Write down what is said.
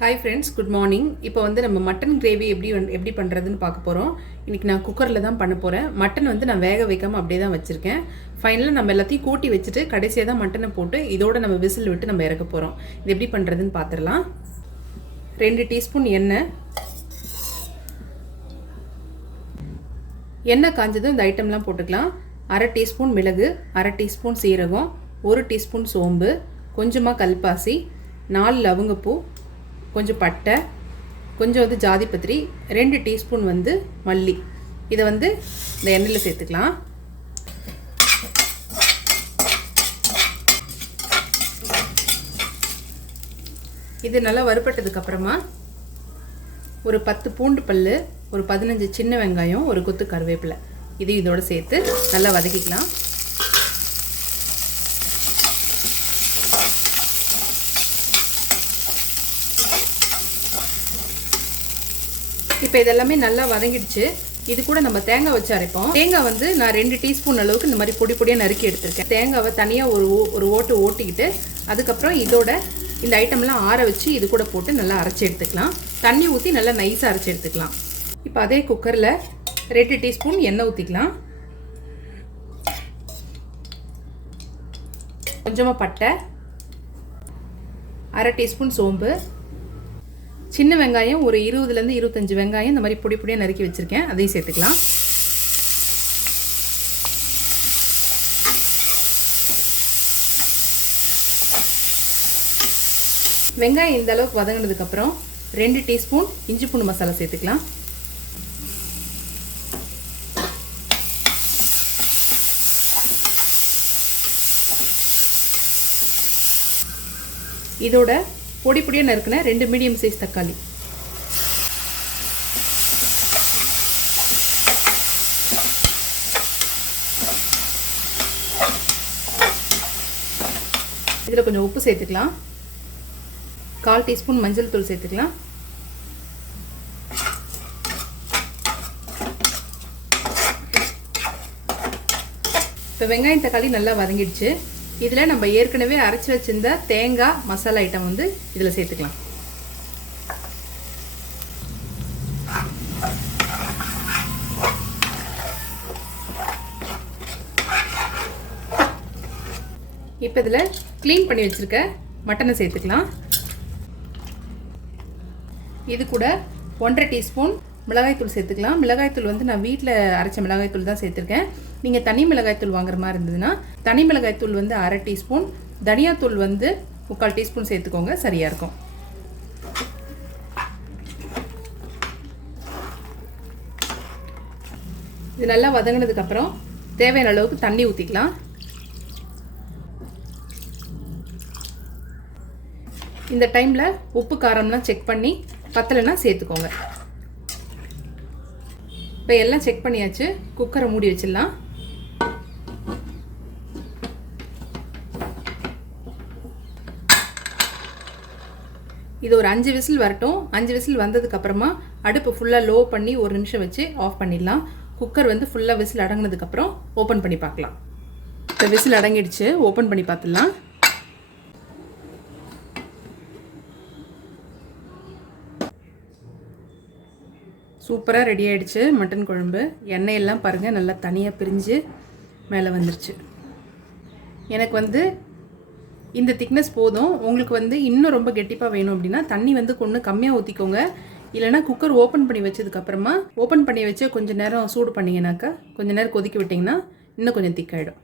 Hi friends, good morning. இப்போ வந்து நம்ம மட்டன் கிரேவி எப்படி பண்றதுன்னு பார்க்க போறோம். இன்னைக்கு நான் குக்கர்ல தான் பண்ண போறேன். மட்டன் வந்து நான் வேக வைக்காம அப்படியே தான் வச்சிருக்கேன். ஃபைனலா நம்ம எல்லாத்தையும் கூட்டி வச்சிட்டு கடைசியா தான் மட்டனை போட்டு இதோட நம்ம விசில் விட்டு நம்ம இறக்க போறோம். இது எப்படி பண்றதுன்னு பாத்துறலாம். 2 டீஸ்பூன் எண்ணெய். எண்ணெய் காஞ்சதும் இந்த ஐட்டம்லாம் போட்டுக்கலாம். 1/2 டீஸ்பூன் மிளகு, 1/2 டீஸ்பூன் சீரகம், 1 டீஸ்பூன் சோம்பு, கொஞ்சமா கல்பாசி, 4 லவங்கப்பூ, கொஞ்சம் பட்டை, கொஞ்சம் வந்து ஜாதிபத்திரி, 2 டீஸ்பூன் வந்து மல்லி. இதை வந்து இந்த எண்ணெயில் சேர்த்துக்கலாம். இது நல்லா வறுபட்டதுக்கு அப்புறமா ஒரு 10 பூண்டு பல்லு, ஒரு 15 சின்ன வெங்காயம், ஒரு கொத்து கருவேப்பிலை இது இதோட சேர்த்து நல்லா வதக்கிக்கலாம். இப்போ இதெல்லாமே நல்லா வதங்கிடுச்சு. இது கூட நம்ம தேங்காய் வச்சு அரைப்போம். தேங்காய் வந்து நான் 2 டீஸ்பூன் அளவுக்கு இந்த மாதிரி பொடி பொடியாக நறுக்கி எடுத்திருக்கேன். தேங்காவை தனியாக ஒரு ஓட்டு ஓட்டிக்கிட்டு அதுக்கப்புறம் இதோட இந்த ஐட்டம்லாம் ஆற வச்சு இது கூட போட்டு நல்லா அரைச்சி எடுத்துக்கலாம். தண்ணி ஊற்றி நல்லா நைஸாக அரைச்சி எடுத்துக்கலாம். இப்போ அதே குக்கரில் 2 டீஸ்பூன் எண்ணெய் ஊற்றிக்கலாம். கொஞ்சமாக பட்டை, 1/2 டீஸ்பூன் சோம்பு, சின்ன வெங்காயம் ஒரு 20லேருந்து 25 வெங்காயம் இந்த மாதிரி பொடி பொடியாக நறுக்கி வச்சுருக்கேன். அதையும் சேர்த்துக்கலாம். வெங்காயம் இந்த அளவுக்கு வதங்கினதுக்கப்புறம் 2 டீஸ்பூன் இஞ்சி பூண்டு மசாலா சேர்த்துக்கலாம். இதோட பொடி பொடியாக நறுக்கின 2 மீடியம் சைஸ் தக்காளி, இதில் கொஞ்சம் உப்பு சேர்த்துக்கலாம். 1/4 டீஸ்பூன் மஞ்சள் தூள் சேர்த்துக்கலாம். இப்போ வெங்காயம் தக்காளி நல்லா வதங்கிடுச்சு. இதில் நம்ம ஏற்கனவே அரைச்சி வச்சிருந்த தேங்காய் மசாலா ஐட்டம் வந்து இதில் சேர்த்துக்கலாம். இப்போ இதில் க்ளீன் பண்ணி வச்சிருக்க மட்டனை சேர்த்துக்கலாம். இது கூட 1/2 டீஸ்பூன் மிளகாய்த்தூள் சேர்த்துக்கலாம். மிளகாய்த்தூள் வந்து நான் வீட்டில் அரைச்ச மிளகாய்த்தூள் தான் சேர்த்துருக்கேன். நீங்கள் தனி மிளகாய்த்தூள் வாங்குற மாதிரி இருந்ததுன்னா தனி மிளகாய்த்தூள் வந்து 1/2 டீஸ்பூன், தனியாத்தூள் வந்து 3/4 டீஸ்பூன் சேர்த்துக்கோங்க, சரியாக இருக்கும். இது நல்லா வதங்கினதுக்கப்புறம் தேவையான அளவுக்கு தண்ணி ஊற்றிக்கலாம். இந்த டைமில் உப்பு காரம்லாம் செக் பண்ணி பத்தலைன்னா சேர்த்துக்கோங்க. இப்போ எல்லாம் செக் பண்ணியாச்சு. குக்கரை மூடி வச்சிடலாம். இது ஒரு 5 விசில் வரட்டும். 5 விசில் வந்ததுக்கப்புறமா அடுப்பு ஃபுல்லாக லோ பண்ணி 1 நிமிஷம் வச்சு ஆஃப் பண்ணிடலாம். குக்கர் வந்து ஃபுல்லாக விசில் அடங்கினதுக்கப்புறம் ஓப்பன் பண்ணி பார்க்கலாம். இப்போ விசில் அடங்கிடுச்சு. ஓப்பன் பண்ணி பார்த்துடலாம். சூப்பராக ரெடி ஆகிடுச்சு மட்டன் குழம்பு. எண்ணெயெல்லாம் பாருங்கள் நல்லா தனியாக பிரிஞ்சு மேலே வந்துருச்சு. எனக்கு வந்து இந்த திக்னஸ் போதும். உங்களுக்கு வந்து இன்னும் ரொம்ப கெட்டிப்பாக வேணும் அப்படின்னா தண்ணி வந்து கொஞ்சம் கம்மியாக ஊற்றிக்கோங்க. இல்லைனா குக்கர் ஓப்பன் பண்ணி வச்சதுக்கப்புறமா ஓப்பன் பண்ணி வச்சு கொஞ்சம் நேரம் சூடு பண்ணிங்கனாக்கா கொஞ்சம் நேரம் கொதிக்க விட்டிங்கன்னா இன்னும் கொஞ்சம் திக்காயிடும்.